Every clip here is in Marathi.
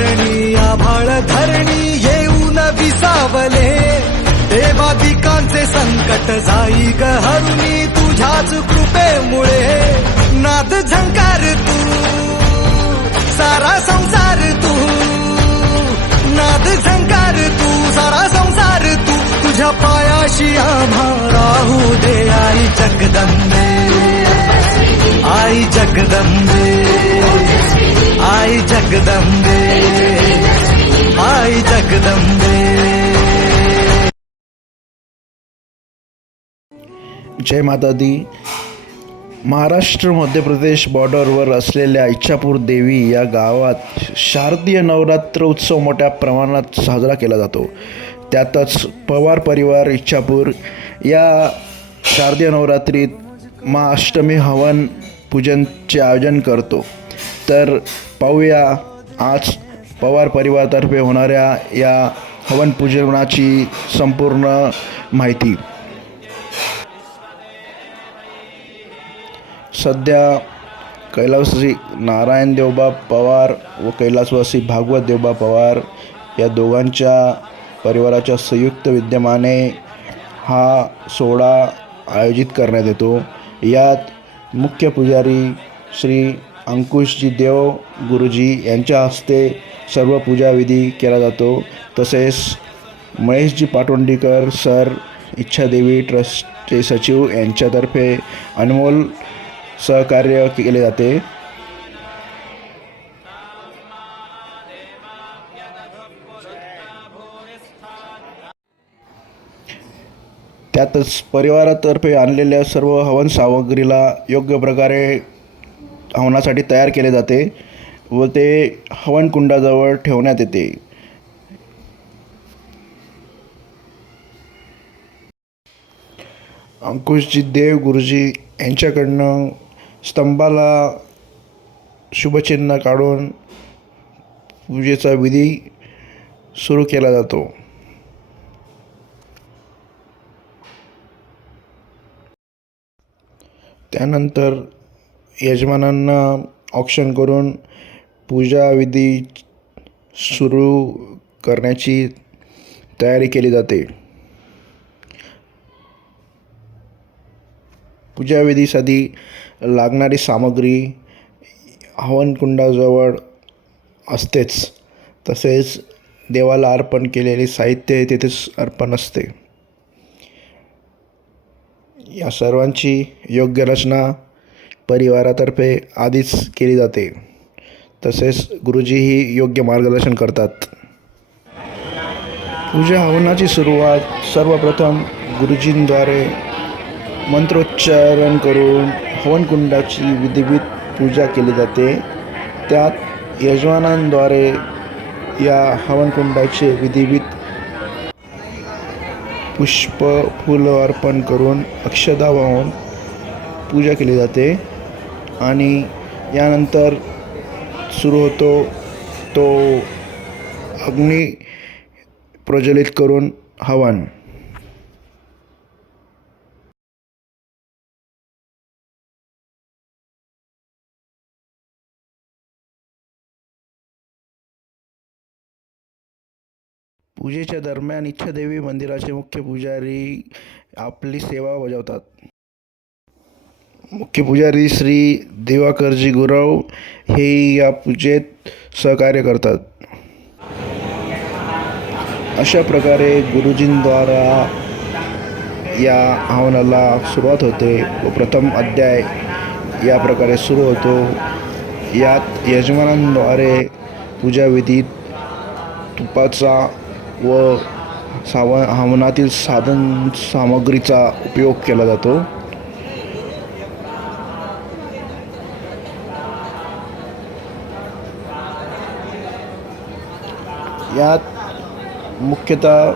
धरणी आभाळ धरणी येऊन विसावले, देवादिकांचे संकट जाई ग हरुणी तुझ्याच कृपेमुळे. नाद झंकार तू सारा संसार तू, नाद झंकार तू सारा संसार तू, तुझ्या पायाशी आम्हा राहू दे आई जगदंबे, आई जगदंबे, आई जगदंबे, आई जगदंबे. जय माता दी. महाराष्ट्र मध्य प्रदेश बॉर्डरवर असलेल्या इच्छापूर देवी या गावात शारदीय नवरात्र उत्सव मोठ्या प्रमाणात साजरा केला जातो. त्यातच पवार परिवार इच्छापूर या शारदीय नवरात्रीत महाअष्टमी हवन पूजनचे आयोजन करतो. तर पाहूया आज पवार परिवारातर्फे होणाऱ्या या हवन पूजनाची संपूर्ण माहिती. सध्या कैलासवासी नारायण देवबा पवार व कैलासवासी भागवत देवबा पवार या दोघांच्या परिवाराच्या संयुक्त विद्यमाने हा सोहळा आयोजित करण्यात येतो. यात मुख्य पुजारी श्री अंकुशजी देव गुरुजी यांच्या हस्ते सर्व पूजाविधी केला जातो. तसेच महेशजी पाटोंडीकर सर इच्छादेवी ट्रस्टचे सचिव यांच्यातर्फे अनमोल सहकार्य केले जाते. त्यातच परिवारातर्फे आणलेल्या सर्व हवन सामग्रीला योग्य प्रकारे हवनासाठी तयार केले जाते व ते हवन कुंडाजवळ ठेवण्यात येते. अंकुशजी देव गुरुजी यांच्याकडनं स्तंभाला शुभचिन्ह काढून पूजेचा विधी सुरू केला जातो. त्यानंतर यजमानांना औक्षण करून पूजाविधी सुरू करण्याची तयारी केली जाते. पूजाविधीसाठी लागणारी सामग्री हवनकुंडाजवळ असतेच. तसेच देवाला अर्पण केलेले साहित्य तेथेच अर्पण असते. या सर्वांची योग्य रचना परिवारातर्फे आधीच केली जाते. तसेच गुरुजीही योग्य मार्गदर्शन करतात. पूजा हवनाची सुरुवात सर्वप्रथम गुरुजींद्वारे मंत्रोच्चारण करून हवनकुंडाची विधिवत पूजा केली जाते. त्यात यजमानांद्वारे या हवनकुंडाचे विधिवत पुष्प फूल अर्पण करून अक्षता वाहून पूजा केली जाते आणि यानंतर सुरू होतो तो अग्नी प्रज्वलित करून हवन. पूजेच्या दरम्यान इच्छादेवी मंदिराचे मुख्य पुजारी आपली सेवा बजावतात. मुख्य पुजारी श्री दिवाकरजी गुरव हे या पूजेत सहकार्य करतात. अशा प्रकारे गुरुजींद्वारा या हवनाला सुरुवात होते व प्रथम अध्याय या प्रकारे सुरू होतो. यात यजमानांद्वारे पूजाविधीत तुपाचा व हवनातील साधन सामग्रीचा उपयोग केला जातो. यात मुख्यतः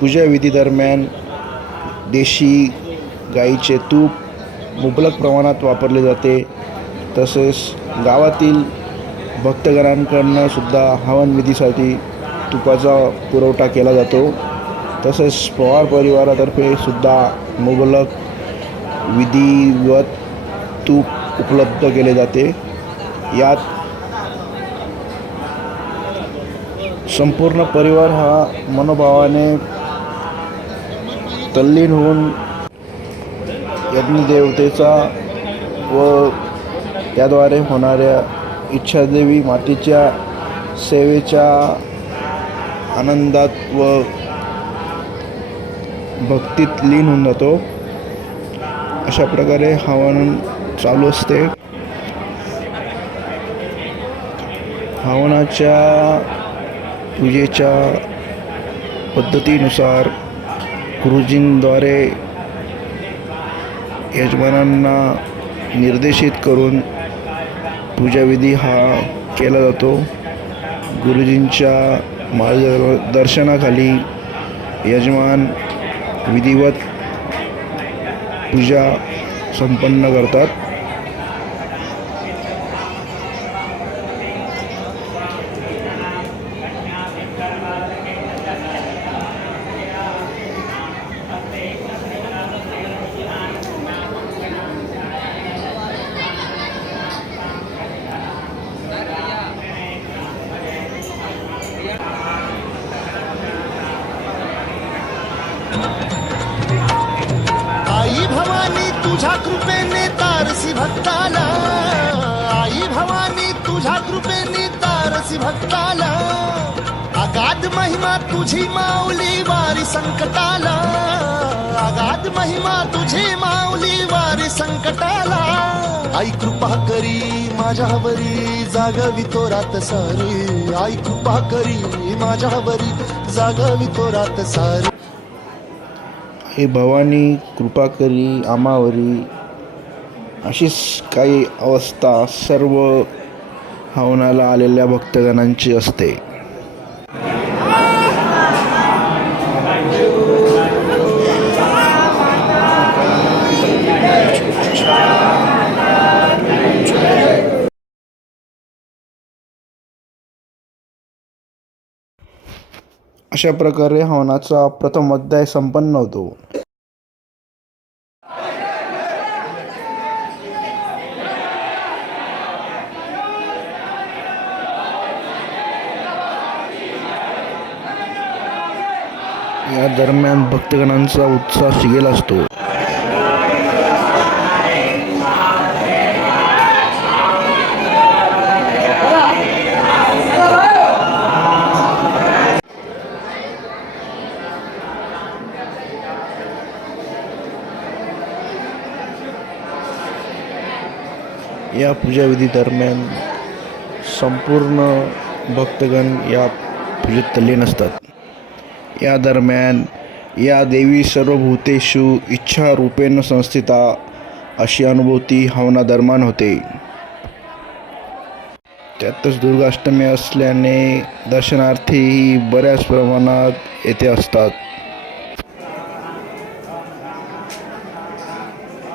पूजाविधी दरम्यान देशी गाईचे तूप मुबलक प्रमाणात वापरले जाते. तसेच गावातील भक्तगणांकडून सुद्धा हवनविधीसाठी तुपाचा पुरवठा केला जातो. तसेच पवार परिवारातर्फे सुद्धा मुबलक विधिवत तूप उपलब्ध केले जाते. यात संपूर्ण परिवार हा मनोभावाने तल्लीन होऊन यज्ञदेवतेचा व त्याद्वारे होणाऱ्या इच्छादेवी मातेच्या सेवेच्या आनंदात व भक्तीत लीन होऊन जातो. अशा प्रकारे हवन चालू असते. हवनाच्या पूजेच्या पद्धतीनुसार गुरुजींद्वारे यजमानांना निर्देशित करून पूजाविधी हा केला जातो. गुरुजींच्या मार्गदर्शनाखाली यजमान विधिवत पूजा संपन्न करतात. आई भवानी तुझ्या कृपेने तारसी भक्ताला, आई भवानी तुझ्या कृपेने तारसी भक्ताला, अगाध महिमा तुझी माऊली वारी संकटाला, अगाध महिमा तुझी माऊली वारी संकटाला. आई कृपा करी माझ्यावरी जागवी तो रात सारी, आई कृपा करी माझ्यावरी जागवी तो रात सारी. हे भवानी कृपा करी आम्हावरी, अशीच काही अवस्था सर्व हवनाला आलेल्या भक्तगणांची असते. अशा प्रकारे हवनाचा प्रथम अध्याय संपन्न होतो. या दरम्यान भक्तगणांचा उत्साह शिगेला असतो. या पूजाविधी दरम्यान संपूर्ण भक्तगण या पूजेत तल्लीन असतात. या दरम्यान या देवी सर्वभूतेषु इच्छा रूपेण संस्थिता अशी अनुभूती हवनादरम्यान होते. त्यातच दुर्गाष्टमी असल्याने दर्शनार्थीही बऱ्याच प्रमाणात येथे असतात.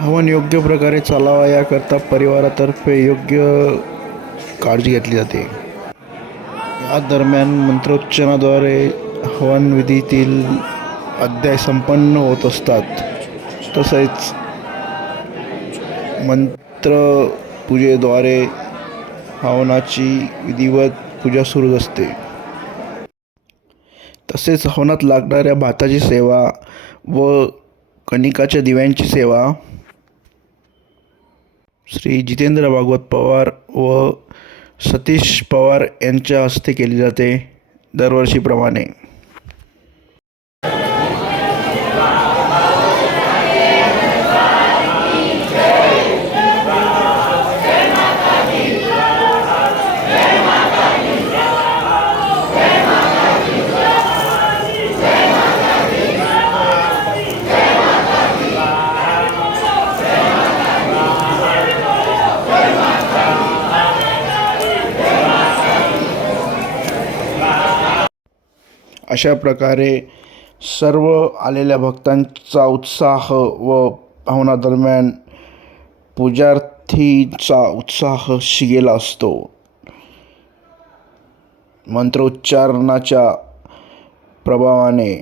हवन योग्य प्रकारे चालावा याकरता परिवारातर्फे योग्य काळजी घेतली जाते. या दरम्यान मंत्रोच्चारणाद्वारे हवनविधीतील अध्याय संपन्न होत असतात. तसेच मंत्रपूजेद्वारे हवनाची विधिवत पूजा सुरू असते. तसेच हवनात लागणाऱ्या भाताची सेवा व कणिकाच्या दिव्यांची सेवा श्री जितेंद्र भागवत पवार व सतीश पवार यांच्या हस्ते केली जाते दरवर्षीप्रमाणे. अशा प्रकारे सर्व आलेल्या भक्तांचा उत्साह व हवनादरम्यान पूजार्थींचा उत्साह शिगेला असतो. मंत्रोच्चारणाच्या प्रभावाने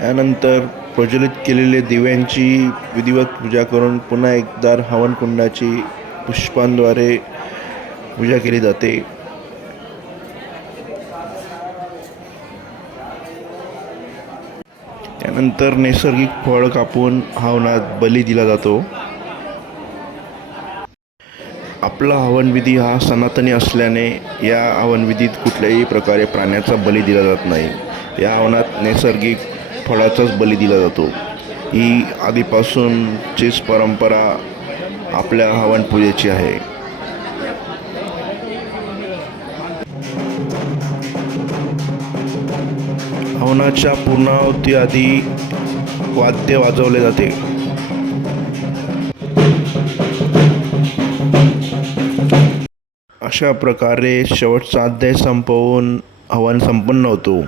यानंतर प्रज्वलित केलेले दिव्यांची विधिवत पूजा करून पुन्हा एकदा हवनकुंडाची पुष्पांद्वारे पूजा केली जाते. त्यानंतर नैसर्गिक फळ कापून हवनात बली दिला जातो. आपला हवनविधी हा सनातनी असल्याने या हवनविधीत कुठल्याही प्रकारे प्राण्याचा बली दिला जात नाही. या हवनात नैसर्गिक फळाचाच बली दिला जातो. ही आधीपासूनचीच परंपरा आपल्या हवन पूजेची आहे. हवनाच्या पूर्णाहुती आधी वाद्य वाजवले जाते. अशा प्रकारे शेवटचा अध्याय संपवून हवन संपन्न होतो.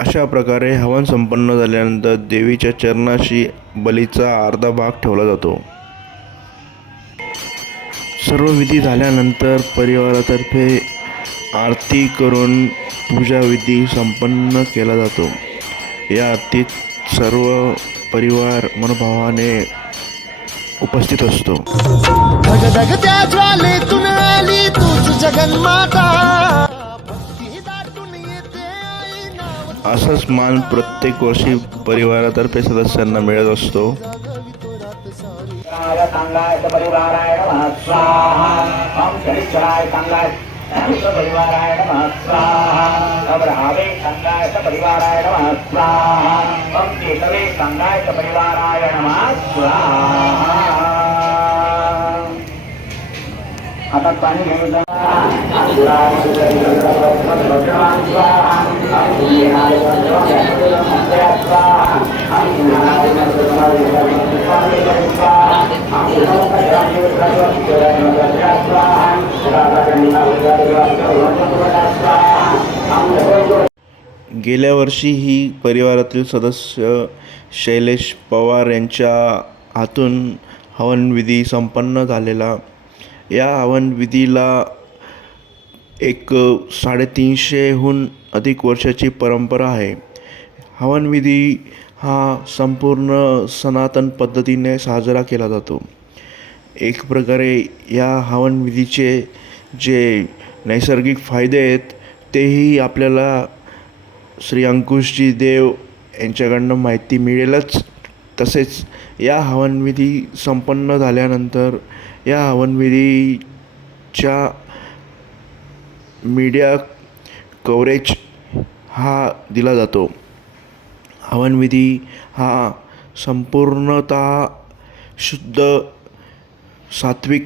अशा प्रकारे हवन संपन्न झाल्यानंतर देवीच्या चरणाशी बलीचा अर्धा भाग ठेवला जातो. सर्व विधी झाल्यानंतर परिवारातर्फे आरती करून पूजाविधी संपन्न केला जातो. या आरतीत सर्व परिवार मनोभावाने उपस्थित असतो. धगधगत्या ज्वालेतून आली तूच जगन्माता, भक्ती दाटून येते आई नाव. असाच मान प्रत्येक वर्षी परिवारातर्फे सदस्यांना मिळत असतो. परिवाराय नमः स्वाहा. ओम शरीराय संगाय परिवाराय नमः स्वाहा. अब्रहावे संगाय परिवाराय नमः स्वाहा. ओम केशवे संगाय परिवाराय नमः स्वाहा. हातात पाणी घेऊन जा. गेल्या वर्षी ही परिवारातील सदस्य शैलेश पवार यांच्या हातून हवनविधी संपन्न झालेला. या हवनविधीला एक 350हून अधिक वर्षाची परंपरा आहे. हवनविधी हा संपूर्ण सनातन पद्धतीने साजरा केला जातो. एक प्रकारे या हवनविधीचे जे नैसर्गिक फायदे आहेत तेही आपल्याला श्री अंकुशजी देव यांच्याकडनं माहिती मिळेलच. तसेच या हवनविधी संपन्न झाल्यानंतर या हवनविधीच्या मीडिया कव्हरेज हा दिला जातो. हवनविधी हा संपूर्णतः शुद्ध सात्विक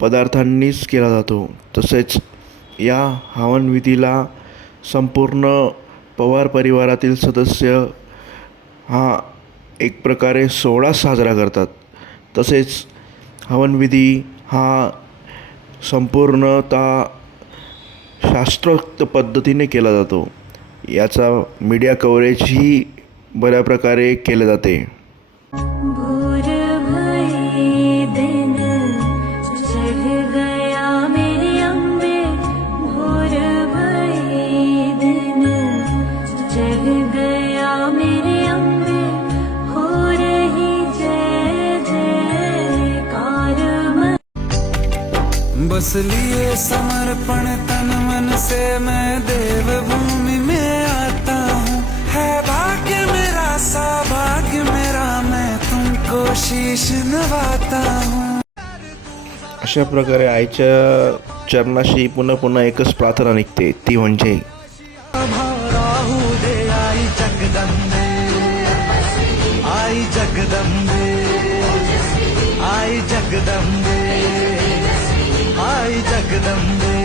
पदार्थांनीच केला जातो. तसेच या हवनविधीला संपूर्ण पवार परिवारातील सदस्य हा एक प्रकारे सोहळा साजरा करतात. तसेच हवनविधी हा संपूर्णतः शास्त्रोक्त पद्धतीने केला जातो. याचा मीडिया कव्हरेजही बऱ्या प्रकारे केले जाते. भोर भये दिन चढ़ गया मेरे अम्बे, भोर भये दिन चढ़ गया मेरे अम्बे, हो रही जय जयकार मन. बस लिए समर्पण तन मन से मैं देवभूमि में आता हूँ. है भाग्य मेरा सौभाग्य मेरा, मैं तुमको शीश नवाता हूँ. अशा प्रकारे आईच्या चरणाशी पुन्हा पुन्हा एकच प्रार्थना निघते, ती म्हणजे राहू दे आई जगदंबे, आई जगदंबे, आई जगदंबे, आई जगदंबे.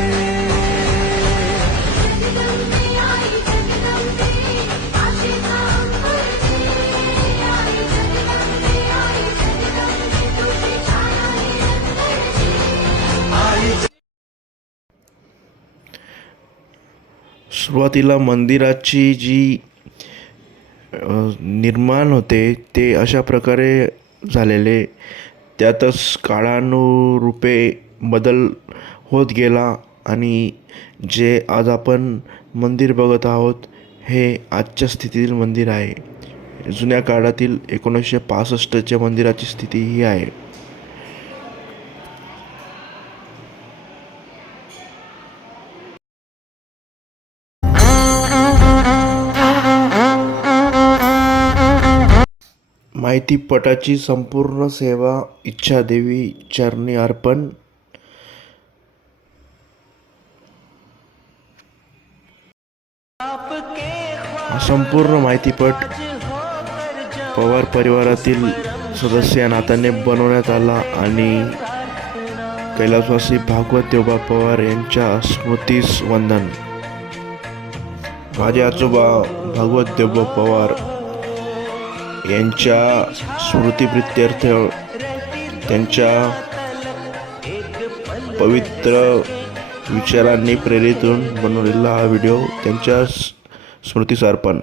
सुरुवातीला मंदिराची जी निर्माण होते ते अशा प्रकारे झालेले. त्यातच काळानुरूपे बदल होत गेला आणि जे आज आपण मंदिर बघत आहोत हे आजच्या स्थितीतील मंदिर आहे. जुन्या काळातील 1965च्या मंदिराची स्थिती ही आहे. माहितीपटाची संपूर्ण सेवा इच्छादेवी चरणी अर्पण. हा संपूर्ण माहितीपट पवार परिवारातील सदस्य या नात्याने बनवण्यात आला आणि कैलासवासी भागवत देवबा पवार यांच्या स्मृतीस वंदन. माझे आजोबा भागवत देवबा पवार यांच्या स्मृतिप्रित्यर्थ त्यांच्या पवित्र विचारांनी प्रेरित होऊन बनवलेला हा व्हिडिओ त्यांच्या स्मृतीस अर्पण.